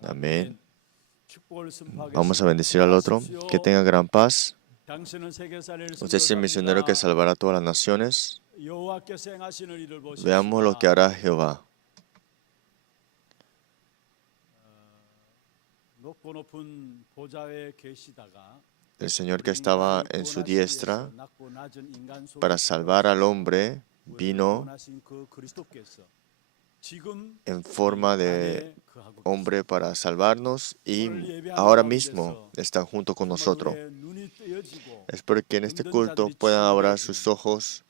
Amén. Vamos a bendecir al otro. Que tenga gran paz. Usted es el misionero que salvará a todas las naciones. Veamos lo que hará Jehová. El Señor que estaba en su diestra para salvar al hombre vino en forma de hombre para salvarnos y ahora mismo está junto con nosotros. Espero que en este culto puedan abrir sus ojos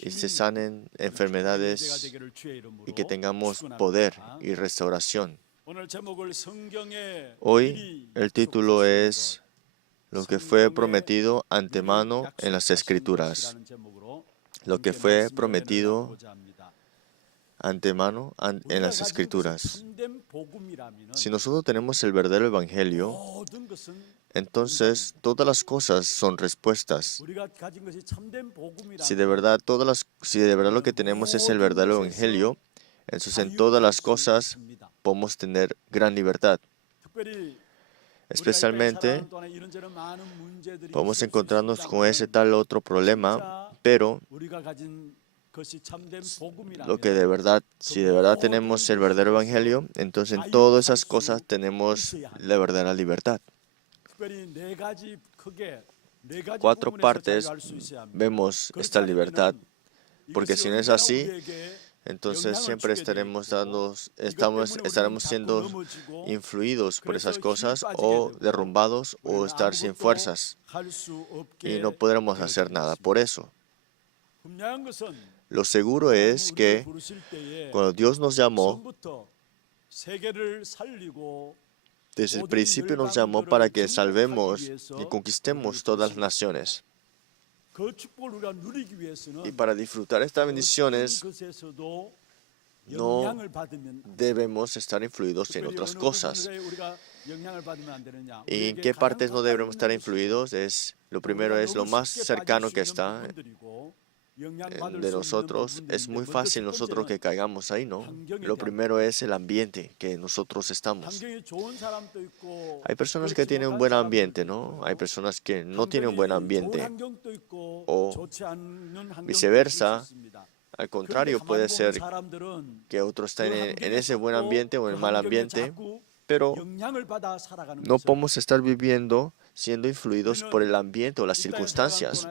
y se sanen enfermedades y que tengamos poder y restauración. Hoy el título es Lo que fue prometido antemano en las Escrituras. Lo que fue prometido antemano en las Escrituras. Si nosotros tenemos el verdadero Evangelio, entonces todas las cosas son respuestas. Si de verdad lo que tenemos es el verdadero Evangelio, entonces en todas las cosas podemos tener gran libertad. Especialmente podemos encontrarnos con ese tal otro problema, pero si de verdad tenemos el verdadero Evangelio, entonces en todas esas cosas tenemos la verdadera libertad. 4 partes vemos esta libertad, porque si no es así, entonces siempre estaremos siendo influidos por esas cosas o derrumbados o estar sin fuerzas y no podremos hacer nada por eso. Lo seguro es que cuando Dios nos llamó, desde el principio nos llamó para que salvemos y conquistemos todas las naciones. Y para disfrutar estas bendiciones, no debemos estar influidos en otras cosas. ¿Y en qué partes no debemos estar influidos? Lo primero es lo más cercano que está de nosotros. Es muy fácil nosotros que caigamos ahí, ¿no? Lo primero es el ambiente que nosotros estamos. Hay personas que tienen un buen ambiente, ¿no? Hay personas que no tienen un buen ambiente. O viceversa, al contrario, puede ser que otros estén en ese buen ambiente o en el mal ambiente, pero no podemos estar viviendo siendo influidos por el ambiente o las circunstancias.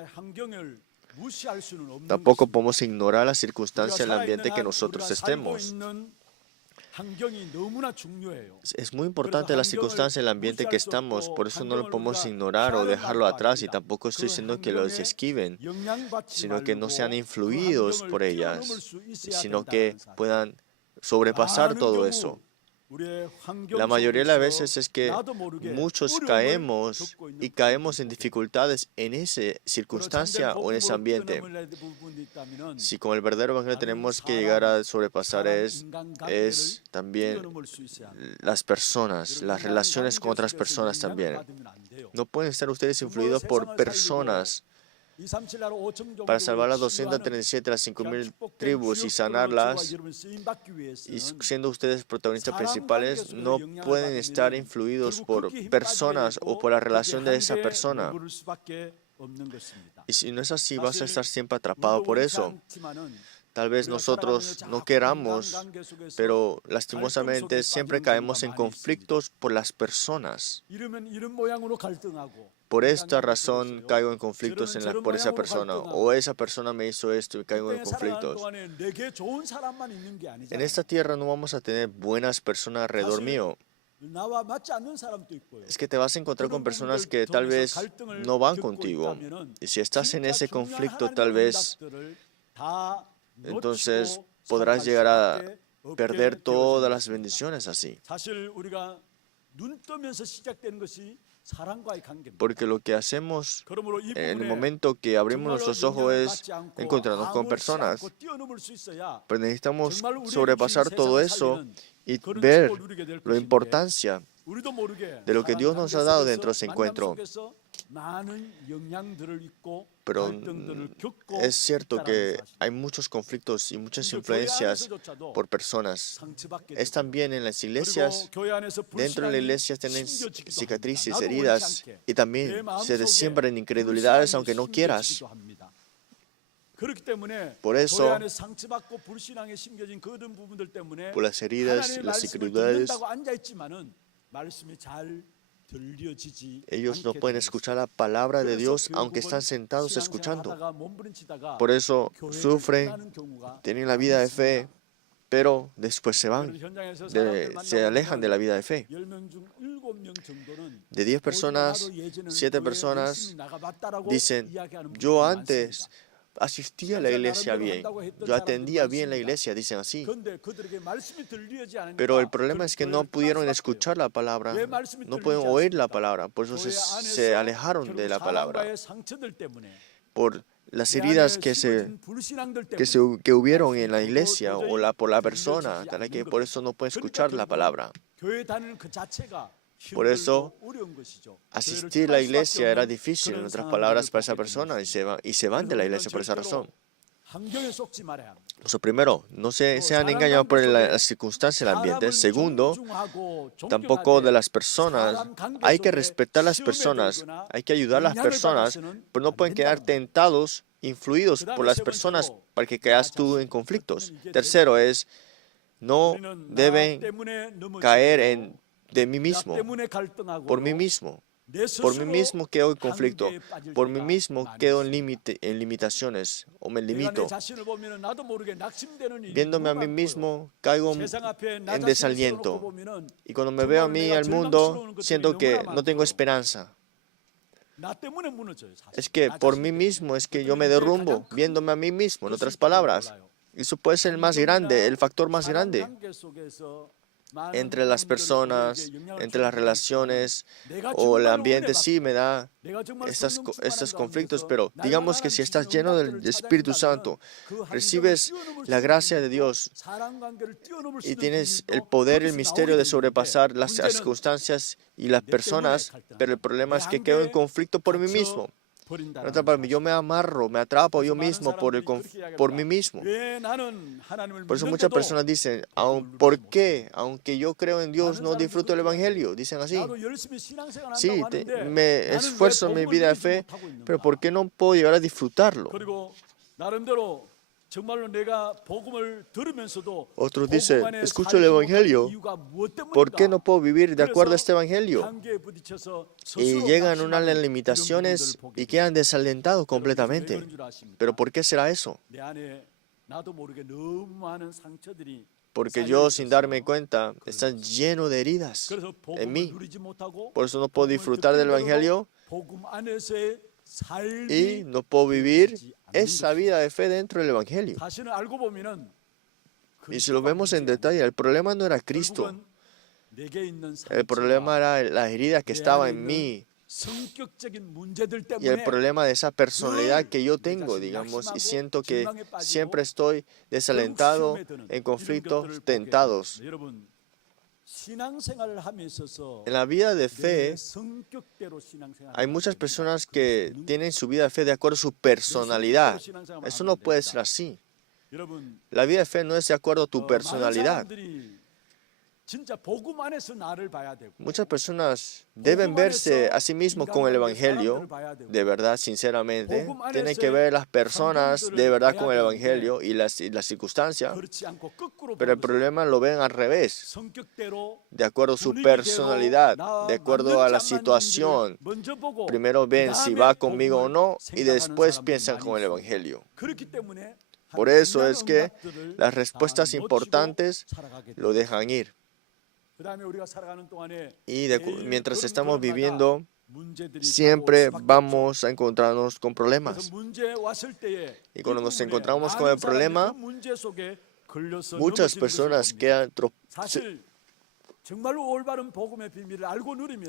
Tampoco podemos ignorar las circunstancias del ambiente que nosotros estemos. Es muy importante la circunstancia del ambiente que estamos, por eso no lo podemos ignorar o dejarlo atrás, y tampoco estoy diciendo que los esquiven, sino que no sean influidos por ellas, sino que puedan sobrepasar todo eso. La mayoría de las veces es que muchos caemos en dificultades en esa circunstancia o en ese ambiente. Si con el verdadero Evangelio tenemos que llegar a sobrepasar es también las personas, las relaciones con otras personas también. No pueden estar ustedes influidos por personas. Para salvar las 237, las 5,000 tribus y sanarlas, y siendo ustedes protagonistas principales, no pueden estar influidos por personas o por la relación de esa persona. Y si no es así, vas a estar siempre atrapado por eso. Tal vez nosotros no queramos, pero lastimosamente siempre caemos en conflictos por las personas. Por esta razón caigo en conflictos por esa persona, o esa persona me hizo esto y caigo en conflictos. En esta tierra no vamos a tener buenas personas alrededor mío. Es que te vas a encontrar con personas que tal vez no van contigo. Y si estás en ese conflicto, tal vez entonces podrás llegar a perder todas las bendiciones así. Porque lo que hacemos en el momento que abrimos nuestros ojos es encontrarnos con personas. Pero necesitamos sobrepasar todo eso y ver la importancia de lo que Dios nos ha dado dentro de ese encuentro. Pero es cierto que hay muchos conflictos y muchas influencias por personas. Es también en las iglesias, dentro de la iglesia tienen cicatrices, heridas, y también se siembran incredulidades aunque no quieras. Por eso, por las heridas, las incredulidades, ellos no pueden escuchar la palabra de Dios aunque están sentados escuchando. Por eso sufren, tienen la vida de fe, pero después se van, se alejan de la vida de fe. De 10 personas, 7 personas dicen, yo antes asistía a la iglesia bien, yo atendía bien la iglesia, dicen así. Pero el problema es que no pudieron escuchar la palabra, no pueden oír la palabra, por eso se alejaron de la palabra. Por las heridas que hubieron en la iglesia o por la persona, que por eso no pueden escuchar la palabra. Por eso, asistir a la iglesia era difícil, en otras palabras, para esa persona, y se van de la iglesia por esa razón. Primero, no sean engañados por la circunstancia del ambiente. Segundo, tampoco de las personas. Hay que respetar a las personas, hay que ayudar a las personas, pero no pueden quedar tentados, influidos por las personas para que quedas tú en conflictos. Tercero es, no deben caer de mí mismo, por mí mismo quedo en conflicto, por mí mismo quedo en limitaciones o me limito. Viéndome a mí mismo, caigo en desaliento. Y cuando me veo a mí, al mundo, siento que no tengo esperanza. Es que por mí mismo es que yo me derrumbo, viéndome a mí mismo, en otras palabras. Eso puede ser el más grande, el factor más grande. Entre las personas, entre las relaciones o el ambiente, sí me da estos conflictos, pero digamos que si estás lleno del Espíritu Santo, recibes la gracia de Dios y tienes el poder y el misterio de sobrepasar las circunstancias y las personas, pero el problema es que quedo en conflicto por mí mismo. Yo me amarro, me atrapo yo mismo por mí mismo. Por eso muchas personas dicen, ¿por qué? Aunque yo creo en Dios, no disfruto el Evangelio. Dicen así. Sí, me esfuerzo en mi vida de fe, pero ¿por qué no puedo llegar a disfrutarlo? Otros dicen, escucho el Evangelio, ¿por qué no puedo vivir de acuerdo a este Evangelio? Y llegan a unas limitaciones y quedan desalentados completamente. ¿Pero por qué será eso? Porque yo, sin darme cuenta, está lleno de heridas en mí. Por eso no puedo disfrutar del Evangelio y no puedo vivir esa vida de fe dentro del Evangelio. Y si lo vemos en detalle, el problema no era Cristo. El problema era la herida que estaba en mí. Y el problema de esa personalidad que yo tengo, digamos, y siento que siempre estoy desalentado, en conflictos, tentados. En la vida de fe, hay muchas personas que tienen su vida de fe de acuerdo a su personalidad. Eso no puede ser así. La vida de fe no es de acuerdo a tu personalidad. Muchas personas deben verse a sí mismos con el Evangelio, de verdad, sinceramente. Tienen que ver las personas de verdad con el Evangelio y las circunstancias. Pero el problema lo ven al revés, de acuerdo a su personalidad, de acuerdo a la situación. Primero ven si va conmigo o no y después piensan con el Evangelio. Por eso es que las respuestas importantes lo dejan ir. Y mientras estamos viviendo, siempre vamos a encontrarnos con problemas. Y cuando nos encontramos con el problema, muchas personas quedan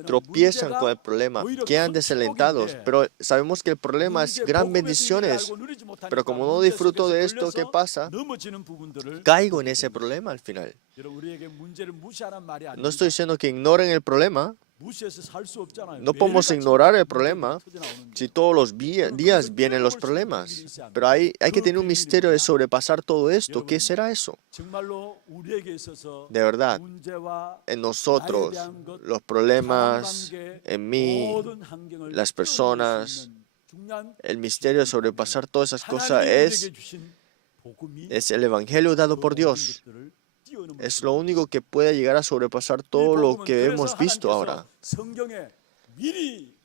tropiezan con el problema, quedan desalentados, pero sabemos que el problema es gran bendiciones. Pero como no disfruto de esto, ¿qué pasa? Caigo en ese problema al final. No estoy diciendo que ignoren el problema. No podemos ignorar el problema si todos los días vienen los problemas. Pero hay que tener un misterio de sobrepasar todo esto. ¿Qué será eso? De verdad, en nosotros, los problemas, en mí, las personas, el misterio de sobrepasar todas esas cosas es el Evangelio dado por Dios. Es lo único que puede llegar a sobrepasar todo lo que hemos visto ahora.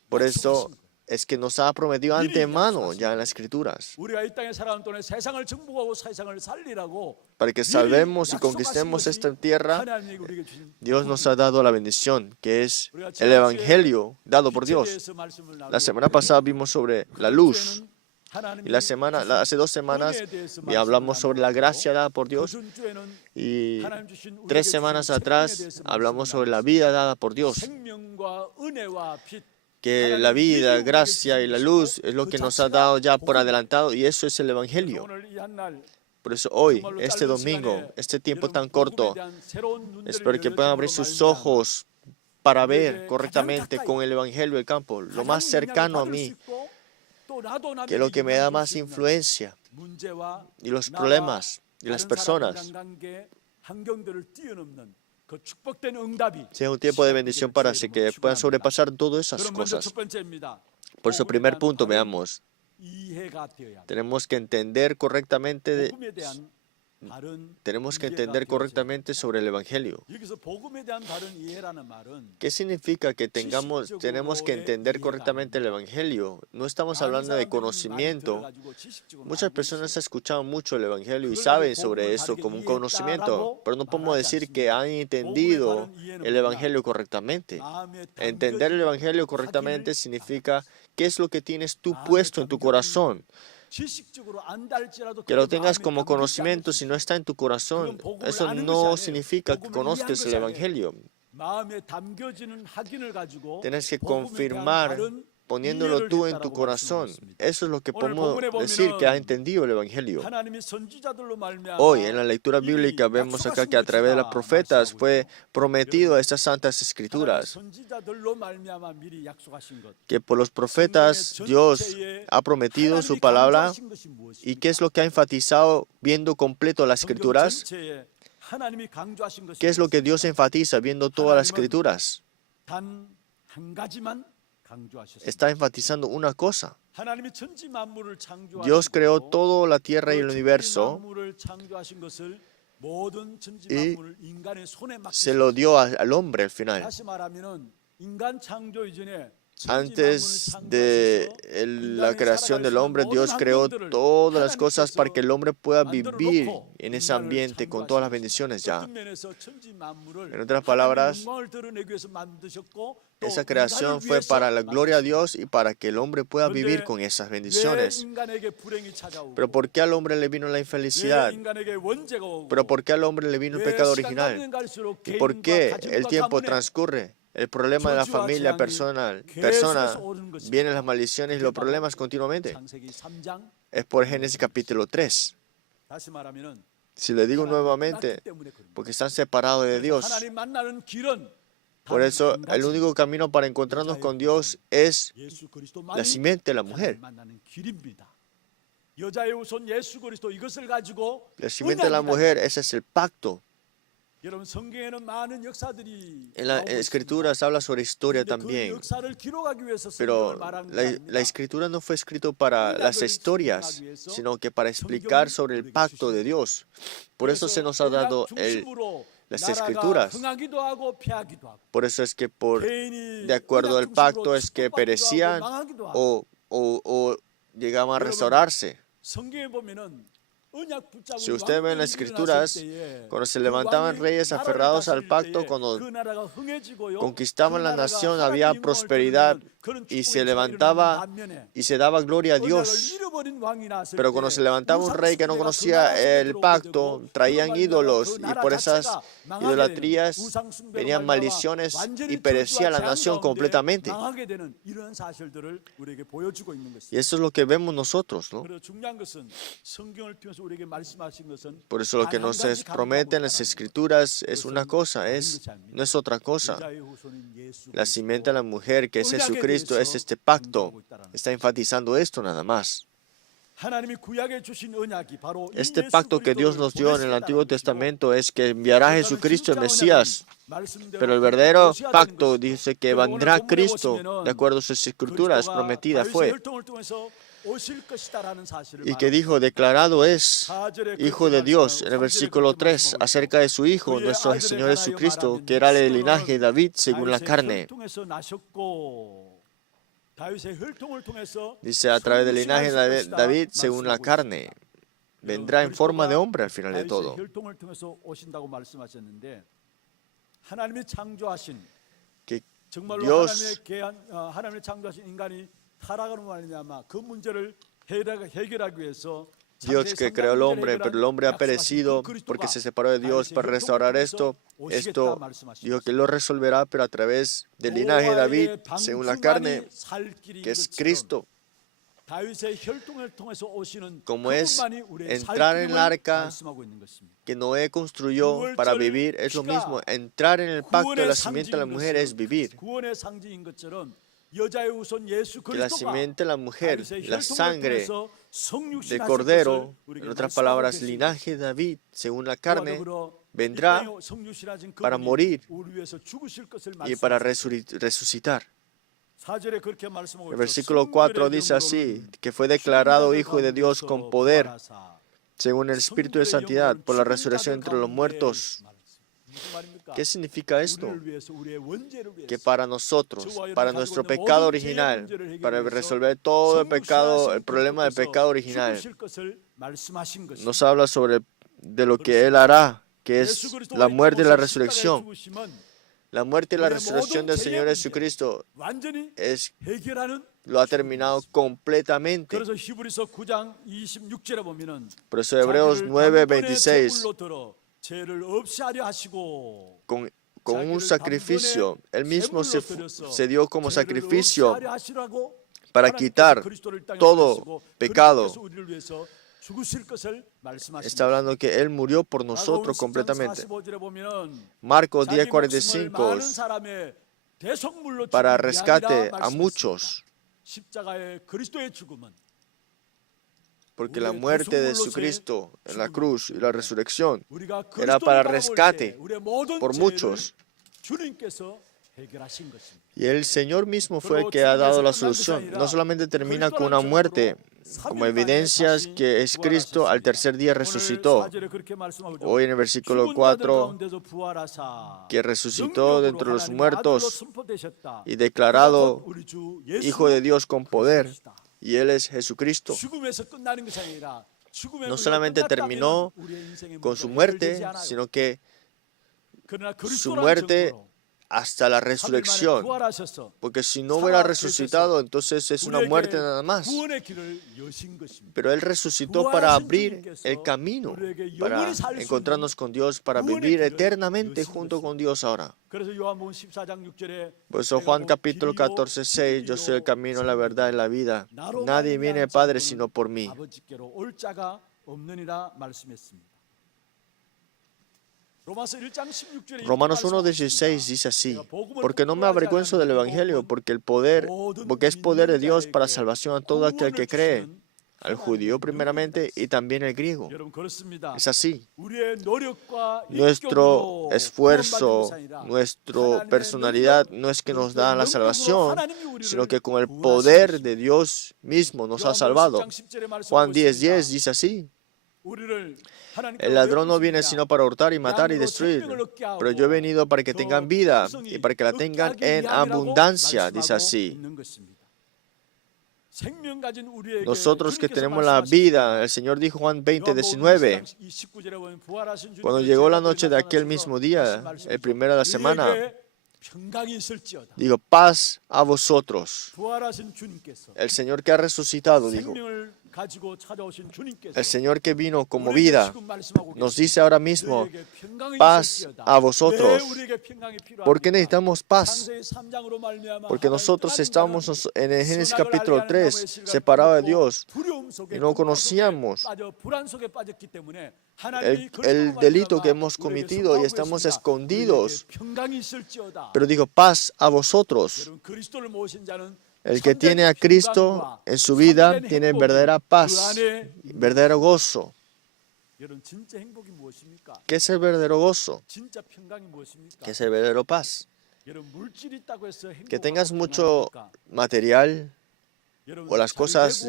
Por eso es que nos ha prometido antemano ya en las Escrituras, para que salvemos y conquistemos esta tierra. Dios nos ha dado la bendición, que es el Evangelio dado por Dios. La semana pasada vimos sobre la luz. Y hace 2 semanas hablamos sobre la gracia dada por Dios. Y 3 semanas atrás hablamos sobre la vida dada por Dios. Que la vida, gracia y la luz es lo que nos ha dado ya por adelantado, y eso es el Evangelio. Por eso hoy, este domingo, este tiempo tan corto, espero que puedan abrir sus ojos para ver correctamente con el Evangelio del campo, lo más cercano a mí, que es lo que me da más influencia, y los problemas y las personas. Sea un tiempo de bendición para que puedan sobrepasar todas esas cosas. Por eso, primer punto, veamos. Tenemos que entender correctamente sobre el Evangelio. ¿Qué significa que tenemos que entender correctamente el Evangelio? No estamos hablando de conocimiento. Muchas personas han escuchado mucho el Evangelio y saben sobre eso como un conocimiento, pero no podemos decir que han entendido el Evangelio correctamente. Entender el Evangelio correctamente significa qué es lo que tienes tú puesto en tu corazón. Que lo tengas como conocimiento, si no está en tu corazón, eso no significa que conozcas el Evangelio. Tienes que confirmar poniéndolo tú en tu corazón. Eso es lo que podemos decir que ha entendido el Evangelio. Hoy, en la lectura bíblica, vemos acá que a través de los profetas fue prometido a estas santas escrituras, que por los profetas Dios ha prometido su palabra. ¿Y qué es lo que ha enfatizado viendo completo las escrituras? ¿Qué es lo que Dios enfatiza viendo todas las escrituras? Está enfatizando una cosa. Dios creó toda la tierra y el universo y se lo dio al hombre al final. Antes de la creación del hombre, Dios creó todas las cosas para que el hombre pueda vivir en ese ambiente con todas las bendiciones ya. En otras palabras, esa creación fue para la gloria a Dios y para que el hombre pueda vivir con esas bendiciones. Pero ¿por qué al hombre le vino la infelicidad? ¿Pero por qué al hombre le vino el pecado original? ¿Y por qué el tiempo transcurre? El problema de la familia personas, vienen las maldiciones y los problemas continuamente. Es por Génesis capítulo 3. Si le digo nuevamente, porque están separados de Dios. Por eso, el único camino para encontrarnos con Dios es la simiente de la mujer. La simiente de la mujer, ese es el pacto. En las escrituras habla sobre historia también, pero la escritura no fue escrita para las historias, sino que para explicar sobre el pacto de Dios. Por eso se nos ha dado las escrituras. Por eso es que de acuerdo al pacto es que perecían o llegaban a restaurarse. Si usted ve en las Escrituras, cuando se levantaban reyes aferrados al pacto, cuando conquistaban la nación, había prosperidad y se levantaba y se daba gloria a Dios. Pero cuando se levantaba un rey que no conocía el pacto, traían ídolos y por esas idolatrías venían maldiciones y perecía la nación completamente. Y eso es lo que vemos nosotros, ¿no? Por eso lo que nos promete en las Escrituras es una cosa, no es otra cosa. La simiente de la mujer, que es Jesucristo, es este pacto. Está enfatizando esto nada más. Este pacto que Dios nos dio en el Antiguo Testamento es que enviará a Jesucristo el Mesías. Pero el verdadero pacto dice que vendrá Cristo, de acuerdo a sus Escrituras, prometida fue. Y que dijo, declarado es Hijo de Dios, en el versículo 3, acerca de su Hijo, nuestro Señor Jesucristo, que era del linaje de David según la carne. Dice, a través del linaje de David según la carne. Vendrá en forma de hombre al final de todo. Que Dios que creó al hombre, pero el hombre ha perecido porque se separó de Dios. Para restaurar esto dijo que lo resolverá, pero a través del linaje de David, según la carne, que es Cristo. Como es entrar en el arca que Noé construyó para vivir, es lo mismo. Entrar en el pacto de la simiente de la mujer es vivir. Que la simiente de la mujer, la sangre del Cordero, en otras palabras, linaje de David, según la carne, vendrá para morir y para resucitar. El versículo 4 dice así, que fue declarado Hijo de Dios con poder, según el Espíritu de Santidad, por la resurrección entre los muertos. ¿Qué significa esto? Que para nosotros, para nuestro pecado original, para resolver todo el pecado, el problema del pecado original, nos habla de lo que Él hará, que es la muerte y la resurrección. La muerte y la resurrección del Señor Jesucristo lo ha terminado completamente. Por eso Hebreos 9:26, con un sacrificio, Él mismo se dio como sacrificio para quitar todo pecado. Está hablando que Él murió por nosotros completamente. Marcos 10:45, para rescate a muchos. Porque la muerte de Jesucristo en la cruz y la resurrección era para rescate por muchos. Y el Señor mismo fue el que ha dado la solución. No solamente termina con una muerte, como evidencias que es Cristo al tercer día resucitó. Hoy en el versículo 4, que resucitó de entre los muertos y declarado Hijo de Dios con poder. Y Él es Jesucristo. No solamente terminó con su muerte, sino que su muerte hasta la resurrección. Porque si no hubiera resucitado, entonces es una muerte nada más. Pero Él resucitó para abrir el camino, para encontrarnos con Dios, para vivir eternamente junto con Dios ahora. Por eso Juan capítulo 14:6, yo soy el camino, la verdad y la vida. Nadie viene al Padre sino por mí. Romanos 1:16 dice así, porque no me avergüenzo del Evangelio, porque es poder de Dios para salvación a todo aquel que cree, al judío primeramente y también al griego. Es así. Nuestro esfuerzo, nuestra personalidad no es que nos da la salvación, sino que con el poder de Dios mismo nos ha salvado. Juan 10:10 dice así. El ladrón no viene sino para hurtar y matar y destruir, pero yo he venido para que tengan vida y para que la tengan en abundancia, dice así. Nosotros que tenemos la vida, el Señor dijo Juan 20:19, cuando llegó la noche de aquel mismo día, el primero de la semana, digo, paz a vosotros. El Señor que ha resucitado, dijo, el Señor que vino como vida, nos dice ahora mismo, paz a vosotros. ¿Por qué necesitamos paz? Porque nosotros estábamos en el Génesis capítulo 3, separados de Dios, y no conocíamos el delito que hemos cometido y estamos escondidos. Pero digo, paz a vosotros. El que tiene a Cristo en su vida tiene verdadera paz, verdadero gozo. ¿Qué es el verdadero gozo? ¿Qué es el verdadero paz? Que tengas mucho material o las cosas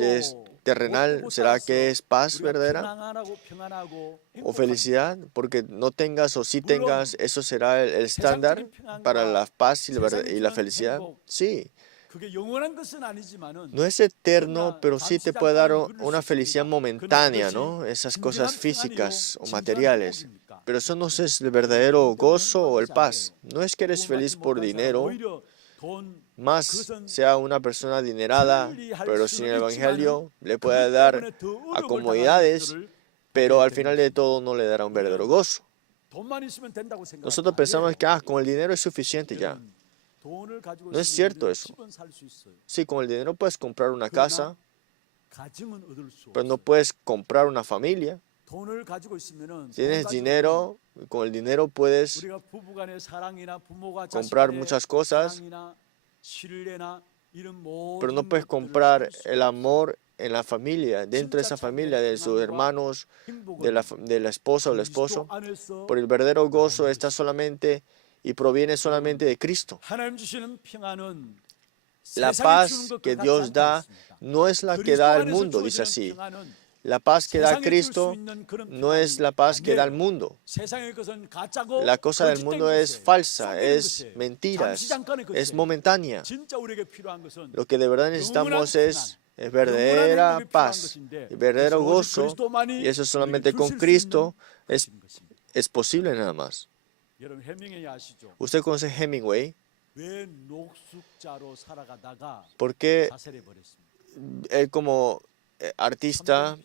terrenal, ¿será que es paz verdadera? ¿O felicidad? Porque no tengas o sí tengas, ¿eso será el estándar para la paz y la felicidad? Sí. No es eterno, pero sí te puede dar una felicidad momentánea, ¿no? Esas cosas físicas o materiales. Pero eso no es el verdadero gozo o el paz. No es que eres feliz por dinero, más sea una persona adinerada, pero sin el Evangelio le puede dar a comodidades, pero al final de todo no le dará un verdadero gozo. Nosotros pensamos que con el dinero es suficiente ya. No es cierto eso. Sí, con el dinero puedes comprar una casa, pero no puedes comprar una familia. Tienes dinero, con el dinero puedes comprar muchas cosas, pero no puedes comprar el amor en la familia, dentro de esa familia, de sus hermanos, de la esposa o el esposo. Por el verdadero gozo está solamente y proviene solamente de Cristo. La paz que Dios da no es la que da el mundo, dice así. La paz que da Cristo no es la paz que da el mundo. La cosa del mundo es falsa, es mentiras, es momentánea. Lo que de verdad necesitamos es verdadera paz, verdadero gozo, y eso solamente con Cristo es posible nada más. ¿Usted conoce Hemingway? ¿Por qué él como artista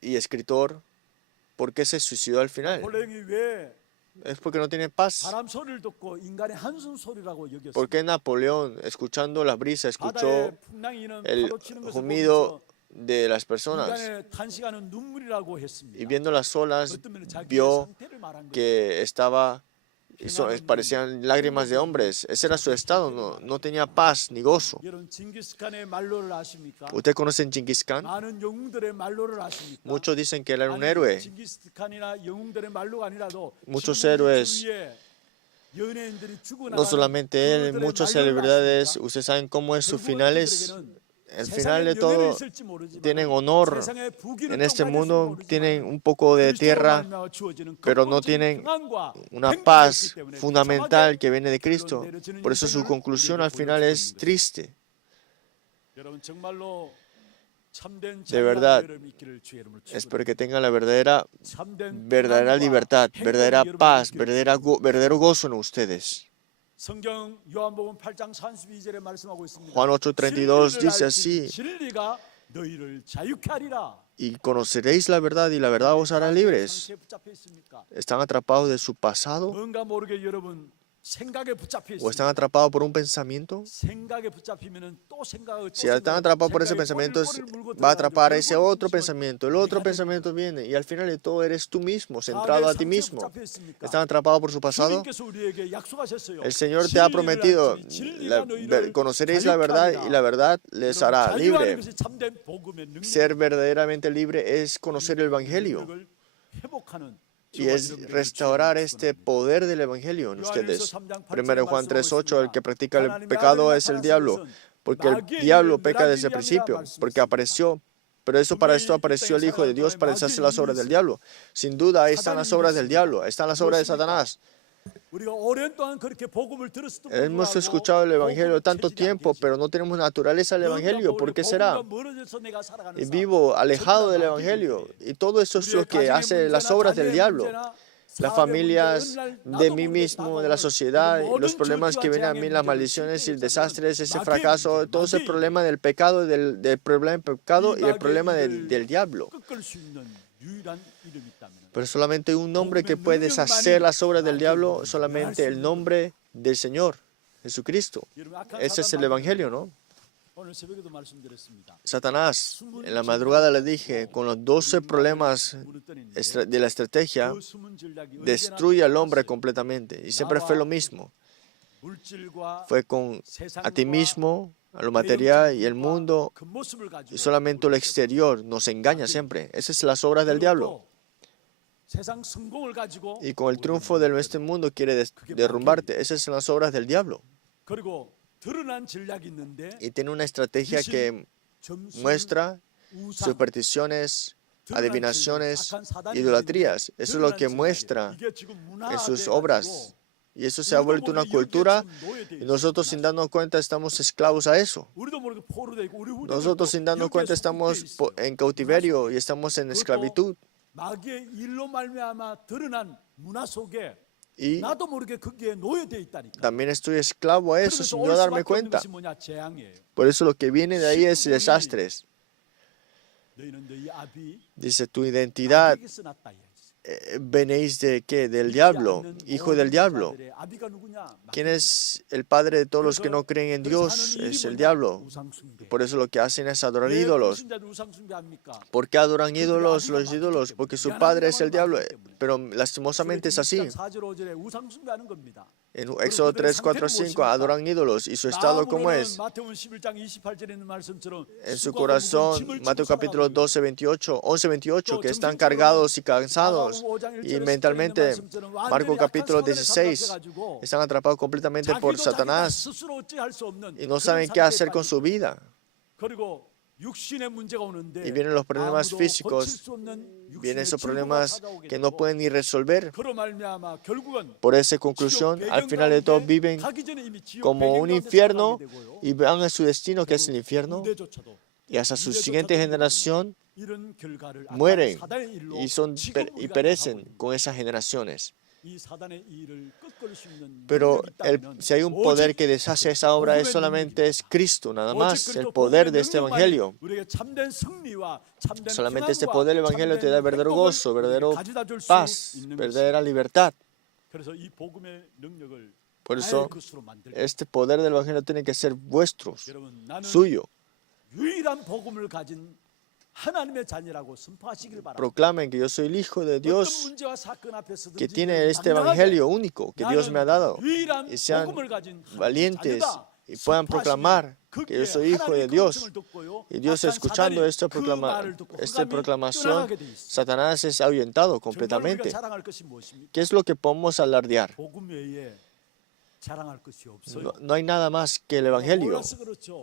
y escritor, por qué se suicidó al final? Es porque no tiene paz. ¿Por qué Napoleón, escuchando la brisa, escuchó el humido de las personas y viendo las olas vio que parecían lágrimas de hombres? Ese era su estado, no tenía paz ni gozo. ¿Usted conoce a Genghis Khan? Muchos dicen que él era un héroe. Muchos héroes, no solamente él, muchas celebridades, ustedes saben cómo es sus finales. Al final de todo, tienen honor en este mundo, tienen un poco de tierra, pero no tienen una paz fundamental que viene de Cristo. Por eso su conclusión al final es triste. De verdad, espero que tengan la verdadera libertad, verdadera paz, verdadero gozo en ustedes. Juan 8:32 dice así: y conoceréis la verdad y la verdad os hará libres. ¿Están atrapados de su pasado? ¿O están atrapados por un pensamiento? Si están atrapados por ese pensamiento, va a atrapar ese otro pensamiento. El otro pensamiento viene y al final de todo eres tú mismo, centrado a ti mismo. ¿Están atrapados por su pasado? El Señor te ha prometido, conoceréis la verdad y la verdad les hará libre. Ser verdaderamente libre es conocer el Evangelio. Y es restaurar este poder del Evangelio en ustedes. 1 Juan 3:8, el que practica el pecado es el diablo, porque el diablo peca desde el principio, porque apareció. Pero para esto apareció el Hijo de Dios, para deshacer las obras del diablo. Sin duda, ahí están las obras del diablo, ahí están las obras de Satanás. Hemos escuchado el Evangelio tanto tiempo, pero no tenemos naturaleza del Evangelio. ¿Por qué será? Y vivo alejado del Evangelio. Y todo eso es lo que hace las obras del diablo. Las familias, de mí mismo, de la sociedad, los problemas que vienen a mí, las maldiciones y el desastre, ese fracaso, todo ese problema del pecado, del problema del pecado y el problema del diablo. Pero solamente un nombre que puede deshacer las obras del diablo, solamente el nombre del Señor, Jesucristo. Ese es el Evangelio, ¿no? Satanás, en la madrugada le dije, con los 12 problemas de la estrategia, destruye al hombre completamente. Y siempre fue lo mismo. Fue con a ti mismo, a lo material y el mundo, y solamente lo exterior nos engaña siempre. Esas son las obras del diablo. Y con el triunfo de este mundo quiere derrumbarte. Esas son las obras del diablo. Y tiene una estrategia que muestra supersticiones, adivinaciones, idolatrías. Eso es lo que muestra en sus obras. Y eso se ha vuelto una cultura y nosotros sin darnos cuenta estamos esclavos a eso. Nosotros sin darnos cuenta estamos en cautiverio y estamos en esclavitud. Y también estoy esclavo a eso sin no darme cuenta. Por eso lo que viene de ahí es desastres. Dice, tu identidad venís de ¿qué? Del diablo, hijo del diablo. ¿Quién es el padre de todos los que no creen en Dios? Es el diablo. Por eso lo que hacen es adorar ídolos. ¿Por qué adoran ídolos los ídolos? Porque su padre es el diablo. Pero lastimosamente es así. En Éxodo 3, 4, 5 adoran ídolos. ¿Y su estado cómo es? En su corazón, Mateo capítulo 12, 28, 11, 28, que están cargados y cansados. Y mentalmente, Marcos capítulo 16, están atrapados completamente por Satanás y no saben qué hacer con su vida. Y vienen los problemas físicos, vienen esos problemas que no pueden ni resolver. Por esa conclusión, al final de todo viven como un infierno y van a su destino, que es el infierno. Y hasta su siguiente generación mueren y perecen con esas generaciones. Pero si hay un poder que deshace esa obra, solamente es Cristo, nada más, el poder de este Evangelio. Solamente este poder del Evangelio te da verdadero gozo, verdadero paz, verdadera libertad. Por eso, este poder del Evangelio tiene que ser vuestro, suyo. Proclamen que yo soy el Hijo de Dios, que tiene este Evangelio único que Dios me ha dado, y sean valientes y puedan proclamar que yo soy Hijo de Dios. Y Dios, escuchando esta proclamación, Satanás es ahuyentado completamente. ¿Qué es lo que podemos alardear? No hay nada más que el Evangelio.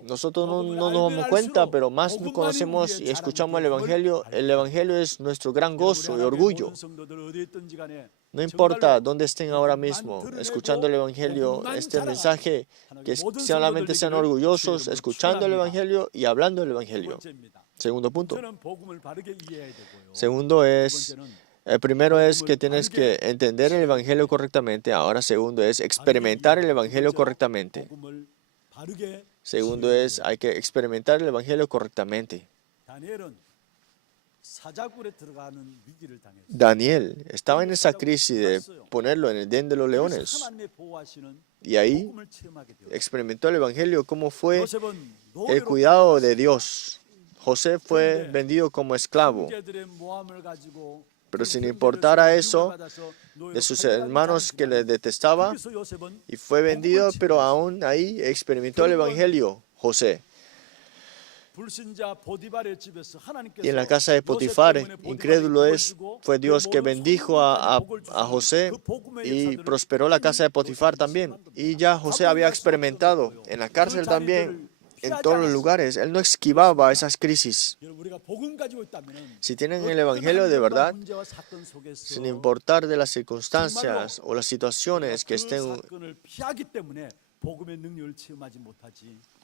Nosotros no nos damos cuenta, pero más conocemos y escuchamos el Evangelio es nuestro gran gozo y orgullo. No importa dónde estén ahora mismo, escuchando el Evangelio, este mensaje, que solamente sean orgullosos, escuchando el Evangelio y hablando del Evangelio. Segundo punto. Segundo es... El primero es que tienes que entender el Evangelio correctamente. Ahora, segundo es experimentar el Evangelio correctamente. Segundo es, hay que experimentar el Evangelio correctamente. Daniel estaba en esa crisis de ponerlo en el den de los leones. Y ahí experimentó el Evangelio, cómo fue el cuidado de Dios. José fue vendido como esclavo. Pero sin importar a eso, de sus hermanos que le detestaba, y fue vendido, pero aún ahí experimentó el Evangelio, José. Y en la casa de Potifar, incrédulo fue Dios que bendijo a José y prosperó la casa de Potifar también. Y ya José había experimentado en la cárcel también. en todos los lugares. Él no esquivaba esas crisis. Si tienen el Evangelio de verdad, sin importar de las circunstancias o las situaciones que estén,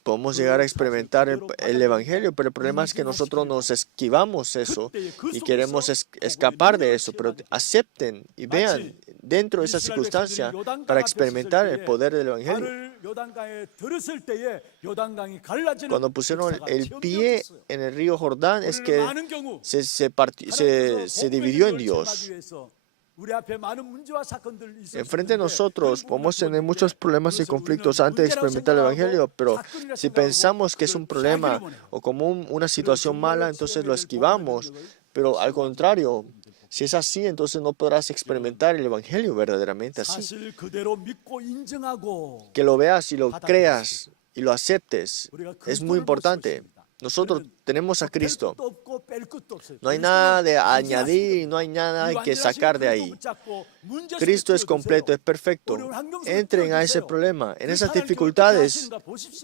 podemos llegar a experimentar el Evangelio, pero el problema es que nosotros nos esquivamos eso y queremos escapar de eso, pero acepten y vean dentro de esa circunstancia para experimentar el poder del Evangelio. Cuando pusieron el pie en el río Jordán, es que se dividió en Dios. Enfrente de nosotros podemos tener muchos problemas y conflictos antes de experimentar el Evangelio, pero si pensamos que es un problema o como una situación mala, entonces lo esquivamos. Pero al contrario, si es así, entonces no podrás experimentar el Evangelio verdaderamente así. Que lo veas y lo creas y lo aceptes es muy importante. Nosotros tenemos a Cristo. No hay nada de añadir, no hay nada que sacar de ahí. Cristo es completo, es perfecto. Entren a ese problema, en esas dificultades.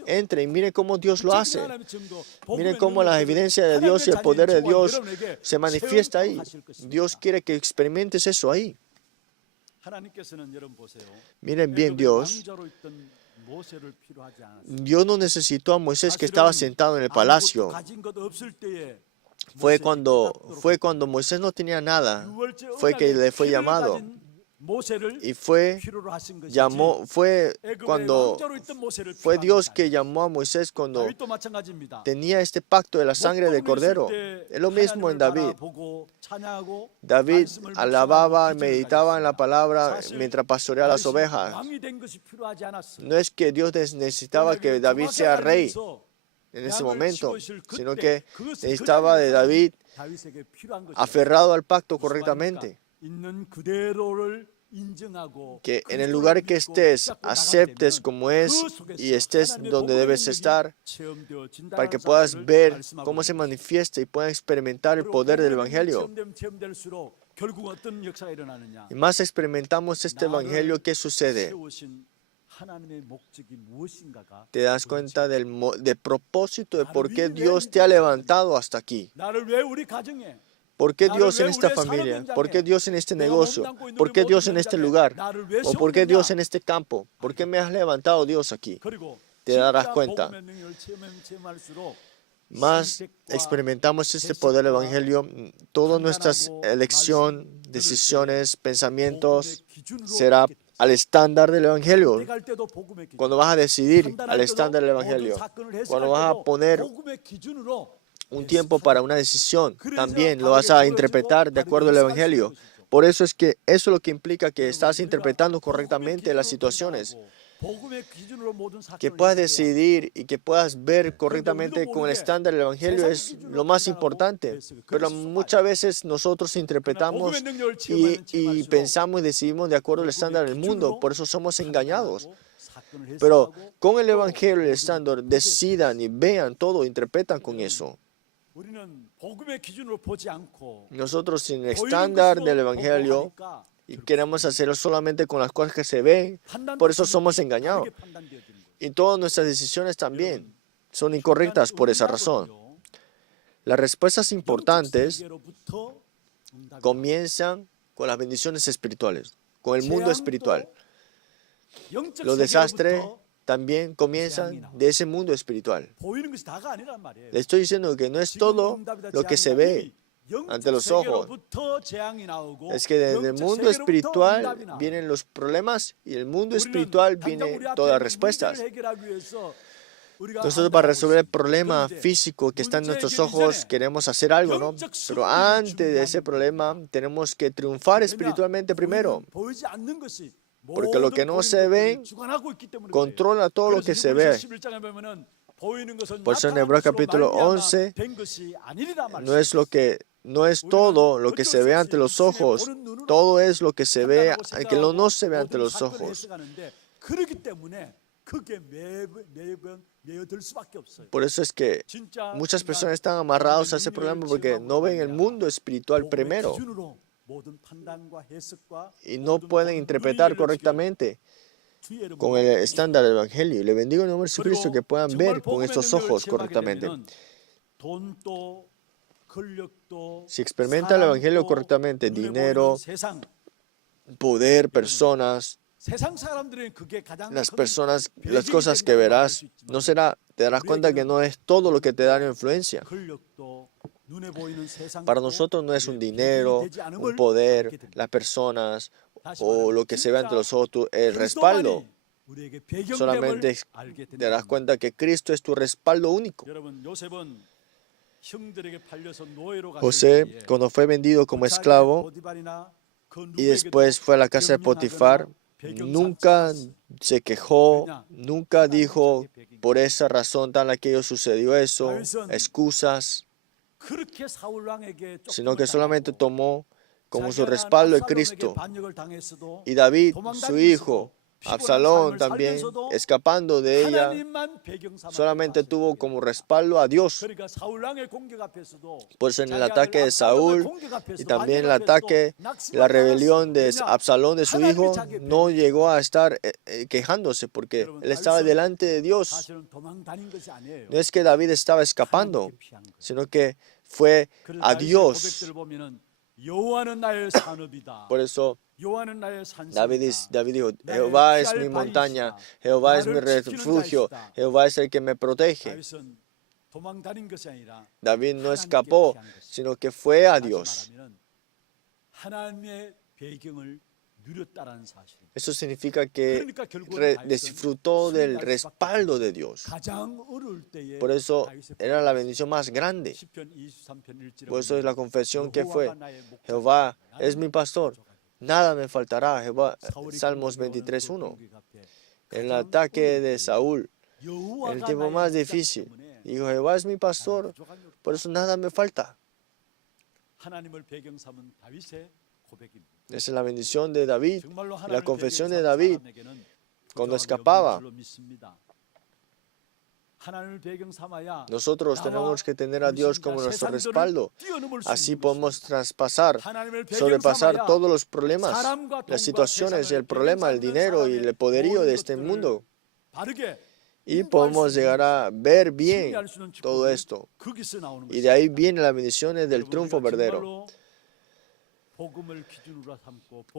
Entren y miren cómo Dios lo hace. Miren cómo la evidencia de Dios y el poder de Dios se manifiesta ahí. Dios quiere que experimentes eso ahí. Miren bien, Dios no necesitó a Moisés que estaba sentado en el palacio. Fue cuando Moisés no tenía nada, fue que le fue llamado. Y fue Dios que llamó a Moisés cuando tenía este pacto de la sangre del Cordero. Es lo mismo en David. David alababa y meditaba en la palabra mientras pastoreaba las ovejas. No es que Dios necesitaba que David sea rey en ese momento, sino que necesitaba de David aferrado al pacto correctamente. Que en el lugar que estés, aceptes como es y estés donde debes estar para que puedas ver cómo se manifiesta y puedas experimentar el poder del Evangelio. Y más experimentamos este Evangelio, ¿qué sucede? Te das cuenta del propósito de por qué Dios te ha levantado hasta aquí. ¿Por qué Dios en esta familia? ¿Por qué Dios en este negocio? ¿Por qué Dios en este lugar? ¿O por qué Dios en este campo? ¿Por qué me has levantado Dios aquí? Te darás cuenta. Más experimentamos este poder del Evangelio, toda nuestra elección, decisiones, pensamientos será al estándar del Evangelio. Cuando vas a decidir al estándar del Evangelio, cuando vas a poner un tiempo para una decisión, también lo vas a interpretar de acuerdo al Evangelio. Por eso es que eso es lo que implica que estás interpretando correctamente las situaciones. Que puedas decidir y que puedas ver correctamente con el estándar del Evangelio es lo más importante. Pero muchas veces nosotros interpretamos y pensamos y decidimos de acuerdo al estándar del mundo. Por eso somos engañados. Pero con el Evangelio y el estándar, decidan y vean todo, interpretan con eso. Nosotros sin el estándar del Evangelio y queremos hacerlo solamente con las cosas que se ven, por eso somos engañados. Y todas nuestras decisiones también son incorrectas por esa razón. Las respuestas importantes comienzan con las bendiciones espirituales, con el mundo espiritual. Los desastres también comienzan de ese mundo espiritual. Le estoy diciendo que no es todo lo que se ve ante los ojos. Es que desde el mundo espiritual vienen los problemas y el mundo espiritual vienen todas las respuestas. Nosotros para resolver el problema físico que está en nuestros ojos queremos hacer algo, ¿no? Pero antes de ese problema tenemos que triunfar espiritualmente primero. Porque lo que no se ve controla todo lo que se ve. Por eso en Hebreos capítulo 11 no es todo lo que se ve ante los ojos, todo es lo que se ve, que no se ve ante los ojos. Por eso es que muchas personas están amarradas a ese problema porque no ven el mundo espiritual primero y no pueden interpretar correctamente. con el estándar del Evangelio. Y le bendigo en el nombre de Jesucristo que puedan ver con estos ojos correctamente. Si experimenta el Evangelio correctamente, dinero, poder, personas, las cosas que verás, te darás cuenta que no es todo lo que te da influencia. Para nosotros no es un dinero, un poder, las personas o lo que se ve ante los ojos, el respaldo. Solamente te darás cuenta que Cristo es tu respaldo único. José, cuando fue vendido como esclavo y después fue a la casa de Potifar, nunca se quejó, nunca dijo, por esa razón tal aquello sucedió eso, excusas, sino que solamente tomó como su respaldo a Cristo. Y David, su hijo, Absalón también, escapando de ella, solamente tuvo como respaldo a Dios. Por eso en el ataque de Saúl y también el ataque, la rebelión de Absalón de su hijo, no llegó a estar quejándose porque él estaba delante de Dios. No es que David estaba escapando, sino que fue a Dios. Por eso David dijo, Jehová es mi montaña, Jehová es mi refugio, Jehová es el que me protege. David no escapó, sino que fue a Dios. Eso significa que disfrutó del respaldo de Dios. Por eso era la bendición más grande. Por eso es la confesión que fue, Jehová es mi pastor, nada me faltará. Salmos 23:1. En el ataque de Saúl, en el tiempo más difícil, dijo, Jehová es mi pastor, por eso nada me falta. Esa es la bendición de David, la confesión de David cuando escapaba. Nosotros tenemos que tener a Dios como nuestro respaldo. Así podemos sobrepasar todos los problemas, las situaciones, el problema, el dinero y el poderío de este mundo. Y podemos llegar a ver bien todo esto. Y de ahí vienen las bendiciones del triunfo verdadero.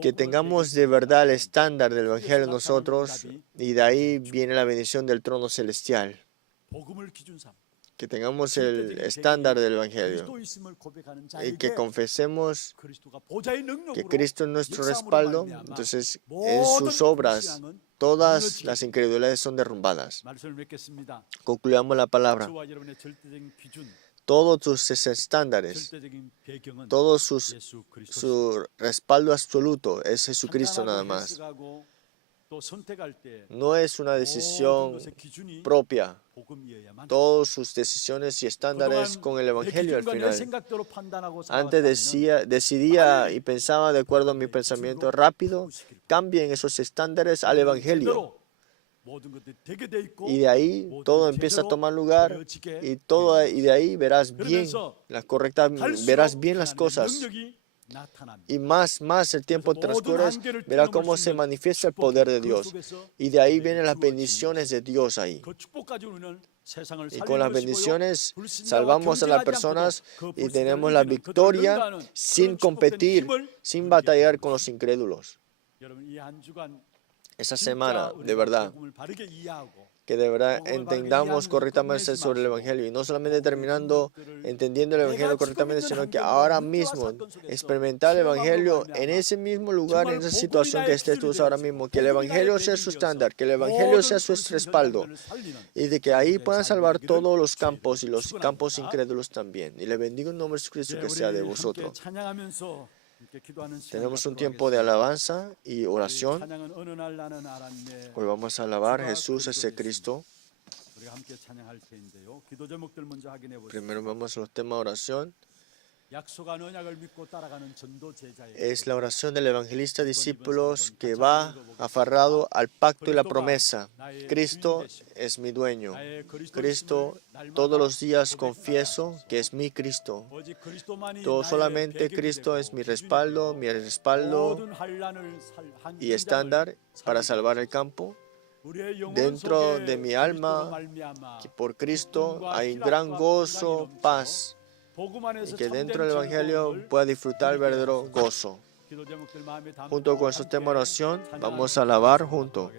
Que tengamos de verdad el estándar del Evangelio en nosotros, y de ahí viene la bendición del trono celestial. Que tengamos el estándar del Evangelio y que confesemos que Cristo es nuestro respaldo. Entonces, en sus obras, todas las incredulidades son derrumbadas. Concluyamos la palabra. Todos sus estándares, todo su respaldo absoluto es Jesucristo nada más. No es una decisión propia. Todas sus decisiones y estándares con el Evangelio al final. Antes decidía y pensaba de acuerdo a mi pensamiento rápido. Cambien esos estándares al Evangelio. Y de ahí todo empieza a tomar lugar y de ahí verás bien las cosas. Y más el tiempo transcurre, verá cómo se manifiesta el poder de Dios. Y de ahí vienen las bendiciones de Dios ahí. Y con las bendiciones salvamos a las personas y tenemos la victoria sin competir, sin batallar con los incrédulos. Esta semana, de verdad, que de verdad entendamos correctamente sobre el Evangelio y no solamente entendiendo el Evangelio correctamente, sino que ahora mismo experimentar el Evangelio en ese mismo lugar, en esa situación que estés tú ahora mismo, que el Evangelio sea su estándar, que el Evangelio sea su respaldo y de que ahí puedan salvar todos los campos y los campos incrédulos también. Y le bendigo en nombre de Jesucristo que sea de vosotros. Tenemos un tiempo de alabanza y oración. Hoy vamos a alabar a Jesús, ese Cristo. Primero vamos a los temas de oración. Es la oración del evangelista discípulos que va aferrado al pacto y la promesa. Cristo es mi dueño. Cristo, todos los días confieso que es mi Cristo. Solamente Cristo es mi respaldo y estándar para salvar el campo. Dentro de mi alma, que por Cristo hay gran gozo, paz, y que dentro del Evangelio pueda disfrutar el verdadero gozo. Junto con esos temas de oración, vamos a alabar juntos.